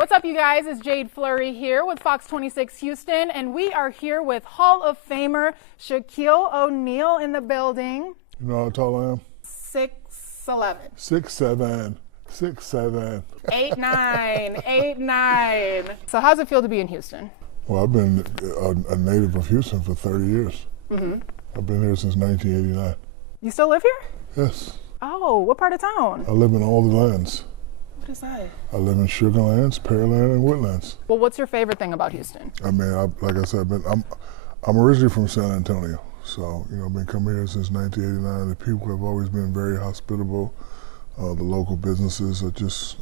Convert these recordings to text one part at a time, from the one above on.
What's up, you guys? It's Jade Flury here with Fox 26 Houston, and we are here with Hall of Famer Shaquille O'Neal in the building. You know how tall I am? 6'11". 6'7". 6'7". 8'9". 8'9". So how's it feel to be in Houston? Well, I've been a native of Houston for 30 years. I've been here since 1989. You still live here? Yes. Oh, what part of town? I live in all the lands. What is that? I live in Sugarlands, Pearland, and Woodlands. Well, what's your favorite thing about Houston? I mean, like I said, I'm originally from San Antonio. So, I've been coming here since 1989. The people have always been very hospitable. The local businesses are just,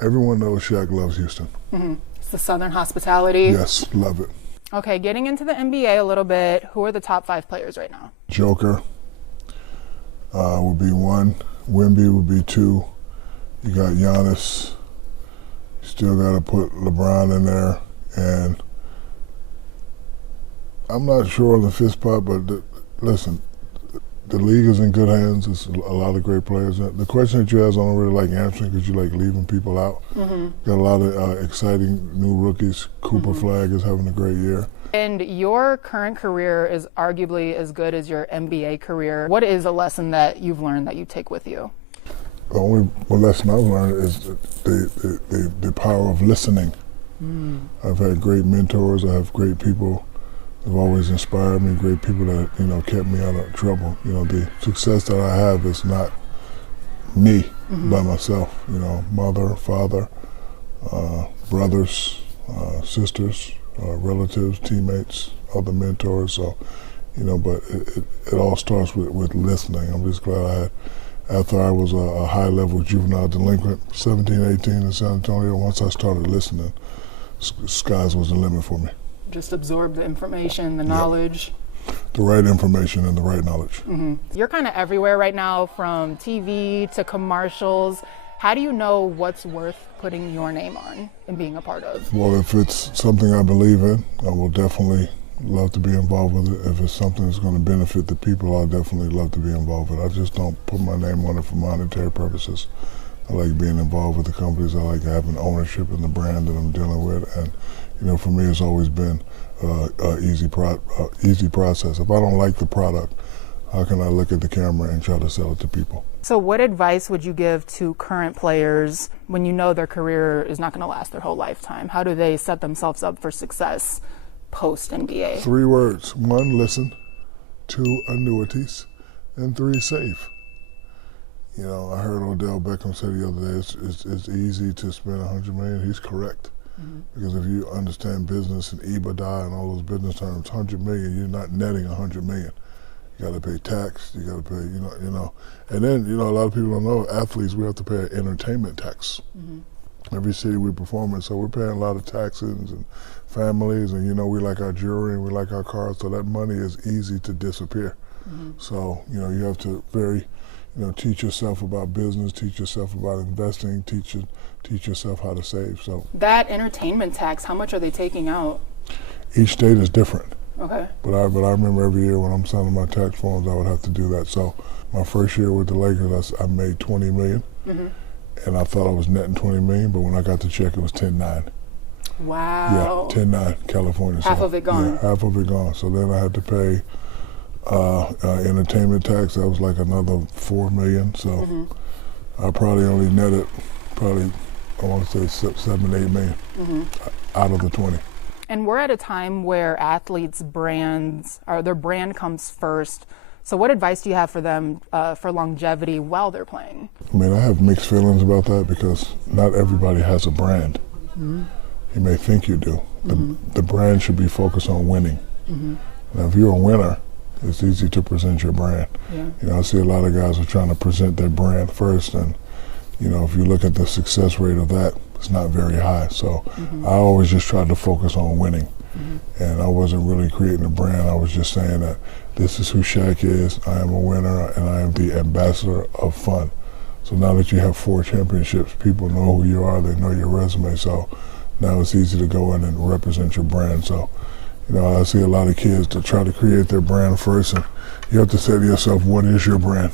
everyone knows Shaq loves Houston. It's the Southern hospitality. Yes, love it. Okay, getting into the NBA a little bit, who are the top 5 players right now? Joker would be 1. Wemby would be 2. You got Giannis. You still got to put LeBron in there. And I'm not sure on the 5th spot, but listen, the league is in good hands. There's a lot of great players. The question that you ask, I don't really like answering because you like leaving people out. Got a lot of exciting new rookies. Cooper Flag is having a great year. And your current career is arguably as good as your NBA career. What is a lesson that you've learned that you take with you? The only lesson I've learned is the power of listening. I've had great mentors. I have great people who've always inspired me, great people that, kept me out of trouble. The success that I have is not me by myself. Mother, father, brothers, sisters, relatives, teammates, other mentors. So, but it all starts with listening. I'm just glad I had, after I was a high-level juvenile delinquent, 17, 18 in San Antonio, once I started listening, skies was the limit for me. Just absorb the information, the knowledge. The right information and the right knowledge. You're kind of everywhere right now, from TV to commercials. How do you know what's worth putting your name on and being a part of? Well, if it's something I believe in, I will definitely love to be involved with it. If it's something that's going to benefit the people, I'll definitely love to be involved with it. I just don't put my name on it for monetary purposes. I like being involved with the companies. I like having ownership in the brand that I'm dealing with. And, for me, it's always been an easy process. If I don't like the product, how can I look at the camera and try to sell it to people? So what advice would you give to current players when you know their career is not going to last their whole lifetime? How do they set themselves up for success post-NBA? 3 words. 1, listen. 2, annuities. And 3, save. I heard Odell Beckham say the other day, it's easy to spend $100 million. He's correct. Because if you understand business and EBITDA and all those business terms, $100 million, you're not netting $100 million. You got to pay tax. You got to pay, And then, a lot of people don't know, athletes, we have to pay an entertainment tax. Every city we perform in, so we're paying a lot of taxes and families, and we like our jewelry and we like our cars, so that money is easy to disappear. So, you have to teach yourself about business, teach yourself about investing, teach yourself how to save. So that entertainment tax, how much are they taking out? Each state is different. Okay. But I remember every year when I'm signing my tax forms, I would have to do that. So my first year with the Lakers, I made $20 million, and I thought I was netting $20 million, but when I got the check, it was 10.9. Wow. Yeah, 10.9, California. Half of it gone. Yeah, half of it gone. So then I had to pay entertainment tax. That was like another $4 million. So I probably only netted I want to say 7, 8 million out of the 20. And we're at a time where athletes' their brand comes first. So what advice do you have for them for longevity while they're playing? I mean, I have mixed feelings about that because not everybody has a brand. You may think you do. The brand should be focused on winning. Now, if you're a winner, it's easy to present your brand. I see a lot of guys are trying to present their brand first, and if you look at the success rate of that, it's not very high. So I always just tried to focus on winning. And I wasn't really creating a brand. I was just saying that this is who Shaq is. I am a winner, and I am the ambassador of fun. So now that you have 4 championships, people know who you are. They know your resume. So now it's easy to go in and represent your brand. So, I see a lot of kids that try to create their brand first, and you have to say to yourself, what is your brand?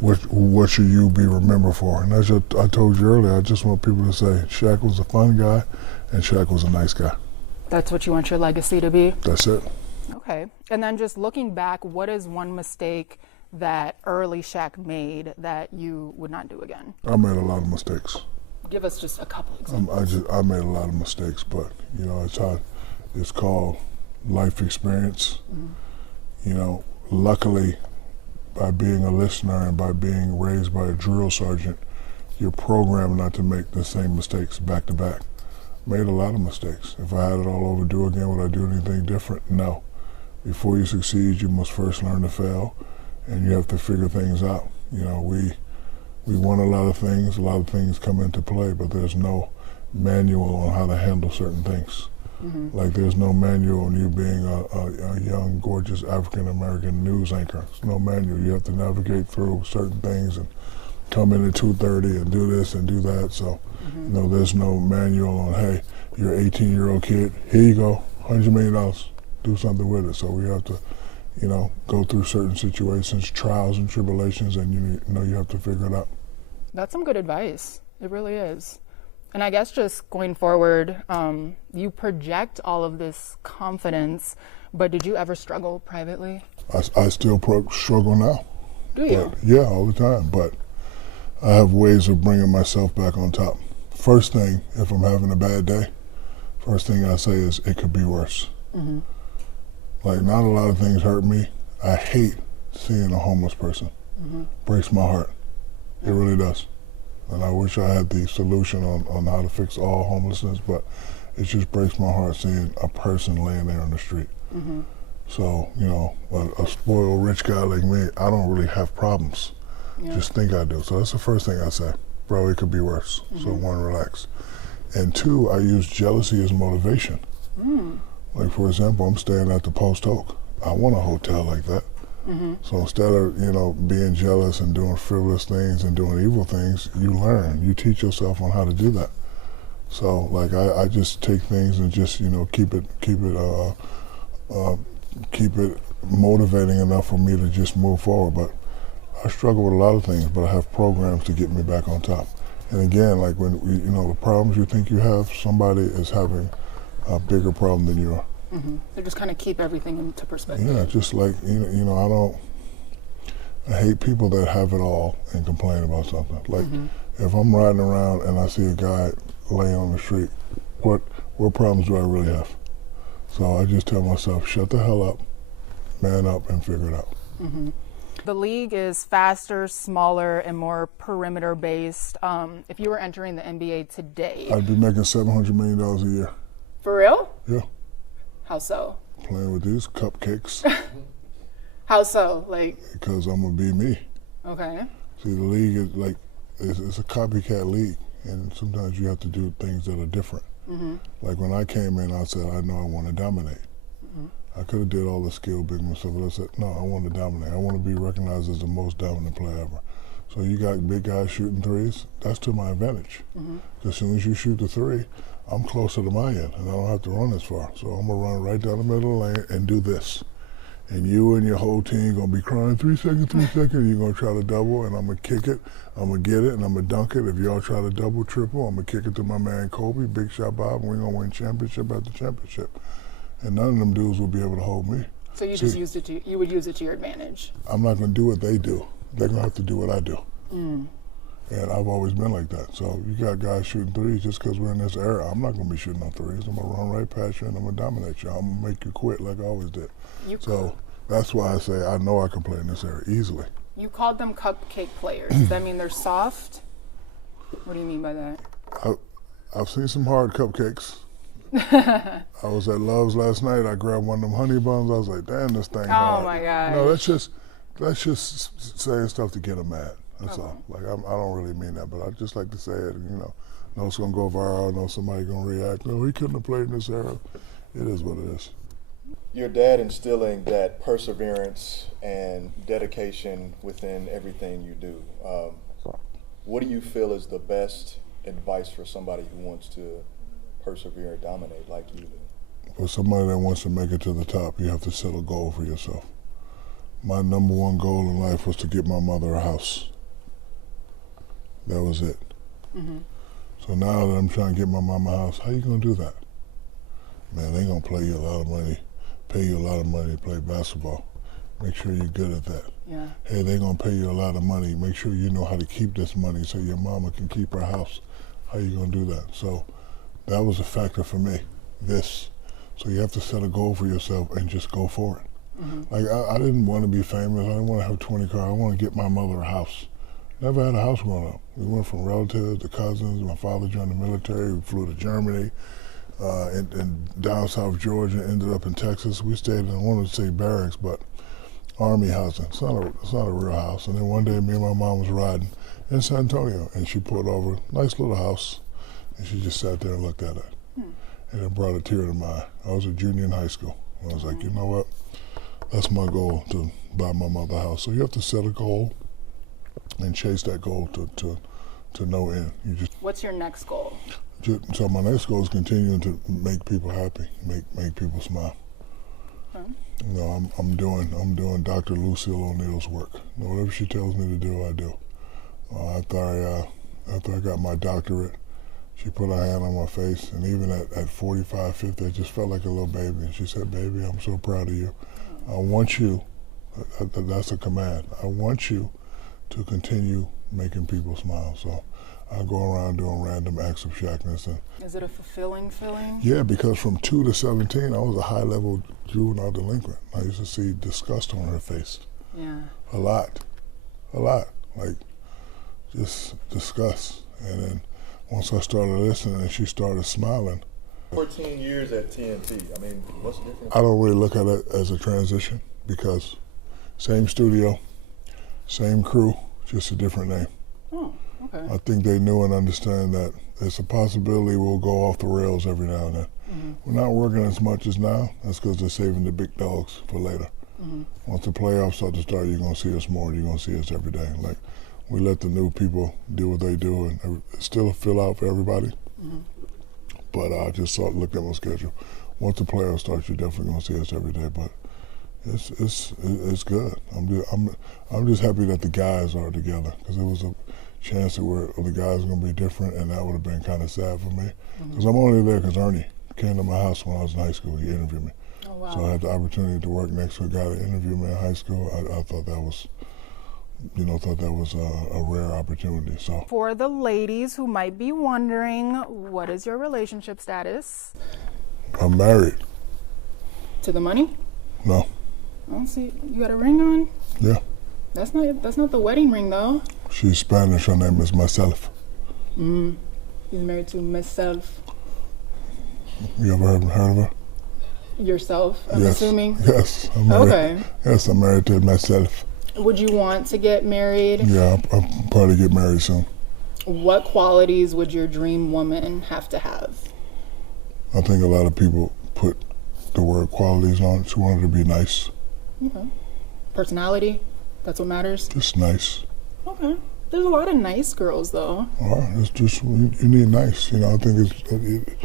What should you be remembered for? And as I told you earlier, I just want people to say Shaq was a fun guy and Shaq was a nice guy. That's what you want your legacy to be? That's it. Okay. And then just looking back, what is one mistake that early Shaq made that you would not do again? I made a lot of mistakes. Give us just a couple examples. I made a lot of mistakes, but you know, it's called life experience. You know, luckily, by being a listener and by being raised by a drill sergeant, you're programmed not to make the same mistakes back to back. Made a lot of mistakes. If I had it all over do again, would I do anything different? No. Before you succeed, you must first learn to fail, and you have to figure things out. You know, we want a lot of things come into play, but there's no manual on how to handle certain things. Like there's no manual on you being a young, gorgeous African-American news anchor. There's no manual. You have to navigate through certain things and come in at 2:30 and do this and do that. So, you know, there's no manual on, hey, you're an 18-year-old kid, here you go, $100 million, do something with it. So we have to, you know, go through certain situations, trials and tribulations, and you have to figure it out. That's some good advice. It really is. And I guess just going forward, you project all of this confidence, but did you ever struggle privately? I still struggle now. Do you? Yeah, all the time. But I have ways of bringing myself back on top. First thing, if I'm having a bad day, first thing I say is it could be worse. Like, not a lot of things hurt me. I hate seeing a homeless person. Breaks my heart. It really does. And I wish I had the solution on how to fix all homelessness, but it just breaks my heart seeing a person laying there on the street. So, you know, a spoiled rich guy like me, I don't really have problems. Just think I do. So that's the first thing I say. Bro, it could be worse. So one, relax. And two, I use jealousy as motivation. Like, for example, I'm staying at the Post Oak. I want a hotel like that. So instead of, you know, being jealous and doing frivolous things and doing evil things, you learn. You teach yourself on how to do that. So, like, I just take things and just, you know, keep it motivating enough for me to just move forward. But I struggle with a lot of things, but I have programs to get me back on top. And again, like when you know, the problems you think you have, somebody is having a bigger problem than you are. They just kind of keep everything into perspective. Yeah, just like, you know, I hate people that have it all and complain about something. Like, if I'm riding around and I see a guy laying on the street, what problems do I really have? So I just tell myself, shut the hell up, man up, and figure it out. The league is faster, smaller, and more perimeter based. If you were entering the NBA today, I'd be making $700 million a year. For real? Yeah. How so? Playing with these cupcakes. How so? Like, because I'm gonna be me. Okay. See, the league is like, it's a copycat league, and sometimes you have to do things that are different. Like when I came in, I said, I know I want to dominate. I could have did all the skill big stuff, but I said, no, I want to dominate. I want to be recognized as the most dominant player ever. So you got big guys shooting threes, that's to my advantage. As soon as you shoot the three, I'm closer to my end, and I don't have to run as far. So I'm gonna run right down the middle of the lane and do this. And you and your whole team gonna be crying 3 seconds, you're gonna try to double, and I'm gonna kick it, I'm gonna get it, and I'm gonna dunk it. If y'all try to double, triple, I'm gonna kick it to my man Kobe, big shot Bob, and we're gonna win championship after championship. And none of them dudes will be able to hold me. So you just used it you would use it to your advantage. I'm not gonna do what they do. They're gonna have to do what I do. And I've always been like that. So you got guys shooting threes just because we're in this era. I'm not going to be shooting no threes. I'm going to run right past you and I'm going to dominate you. I'm going to make you quit like I always did. So that's why I say I know I can play in this era easily. You called them cupcake players. Does that mean they're soft? What do you mean by that? I've seen some hard cupcakes. I was at Love's last night. I grabbed one of them honey buns. I was like, damn, this thing hard. Oh, my God. No, that's just saying stuff to get them mad. That's all. Like, I don't really mean that, but I just like to say it, you know it's going to go viral, know somebody going to react. No, he couldn't have played in this era. It is what it is. Your dad instilling that perseverance and dedication within everything you do. What do you feel is the best advice for somebody who wants to persevere and dominate like you do? For somebody that wants to make it to the top, you have to set a goal for yourself. My number one goal in life was to get my mother a house. That was it. Mm-hmm. So now that I'm trying to get my mama a house, how you gonna do that? Man, they gonna pay you a lot of money to play basketball. Make sure you're good at that. Yeah. Hey, they gonna pay you a lot of money. Make sure you know how to keep this money so your mama can keep her house. How you gonna do that? So that was a factor for me. So you have to set a goal for yourself and just go for it. Mm-hmm. Like I didn't want to be famous. I didn't want to have 20 cars. I want to get my mother a house. Never had a house growing up. We went from relatives to cousins. My father joined the military. We flew to Germany and down South Georgia. Ended up in Texas. We stayed in, I wanted to say barracks, but army housing. It's not a real house. And then one day, me and my mom was riding in San Antonio, and she pulled over, nice little house, and she just sat there and looked at it. And it brought a tear to my eye. I was a junior in high school. I was like, you know what? That's my goal, to buy my mother a house. So you have to set a goal and chase that goal to no end. What's your next goal? So my next goal is continuing to make people happy, make people smile. Okay. You know, I'm doing Dr. Lucille O'Neal's work. You know, whatever she tells me to do, I do. After I got my doctorate, she put her hand on my face, and even at 45, 50, I just felt like a little baby. And she said, baby, I'm so proud of you. I want you, that's a command, I want you to continue making people smile. So I go around doing random acts of Shaqness. Is it a fulfilling feeling? Yeah, because from 2 to 17, I was a high-level juvenile delinquent. I used to see disgust on her face. Yeah. A lot, like just disgust. And then once I started listening and she started smiling. 14 years at TNT. I mean, what's the difference? I don't really look at it as a transition because same studio, same crew, just a different name. Oh, okay. I think they knew and understand that it's a possibility we'll go off the rails every now and then. Mm-hmm. We're not working as much as now. That's because they're saving the big dogs for later. Mm-hmm. Once the playoffs start to start, you're going to see us more. You're going to see us every day. Like, we let the new people do what they do, and still fill out for everybody. Mm-hmm. But I just looked at my schedule. Once the playoffs start, you're definitely going to see us every day. But it's good. I'm just happy that the guys are together, because there was a chance that the guys were going to be different, and that would have been kind of sad for me. Because I'm only there because Ernie came to my house when I was in high school. He interviewed me. Oh, wow. So I had the opportunity to work next to a guy that interviewed me in high school. I thought that was, a rare opportunity. So for the ladies who might be wondering, what is your relationship status? I'm married. To the money? No. I don't see. You got a ring on? Yeah. That's not the wedding ring though. She's Spanish. Her name is Myself. He's married to myself. You ever heard of her? Yourself, I'm Yes. assuming. Yes. I'm married. Okay. Yes, I'm married to myself. Would you want to get married? Yeah, I'll probably get married soon. What qualities would your dream woman have to have? I think a lot of people put the word qualities on it. She wanted to be nice. Okay. Personality? That's what matters? Just nice. Okay. There's a lot of nice girls though. All right, it's just, you need nice. I think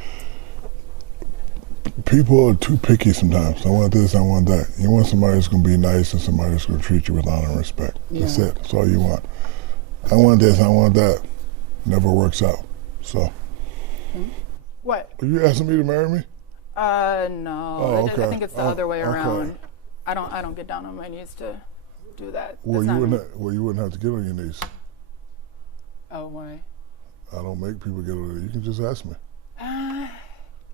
people are too picky sometimes. I want this, I want that. You want somebody that's going to be nice and somebody that's going to treat you with honor and respect. That's it. That's all you want. I want this, I want that. Never works out. So. What? Are you asking me to marry me? No. Oh, okay. I think it's the other way around. Okay. I don't get down on my knees to do that. Well, That's you not wouldn't have to get on your knees. Oh, why? I don't make people get on their knees. You can just ask me.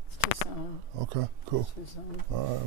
It's too soon. Okay, cool. It's too soon. All right,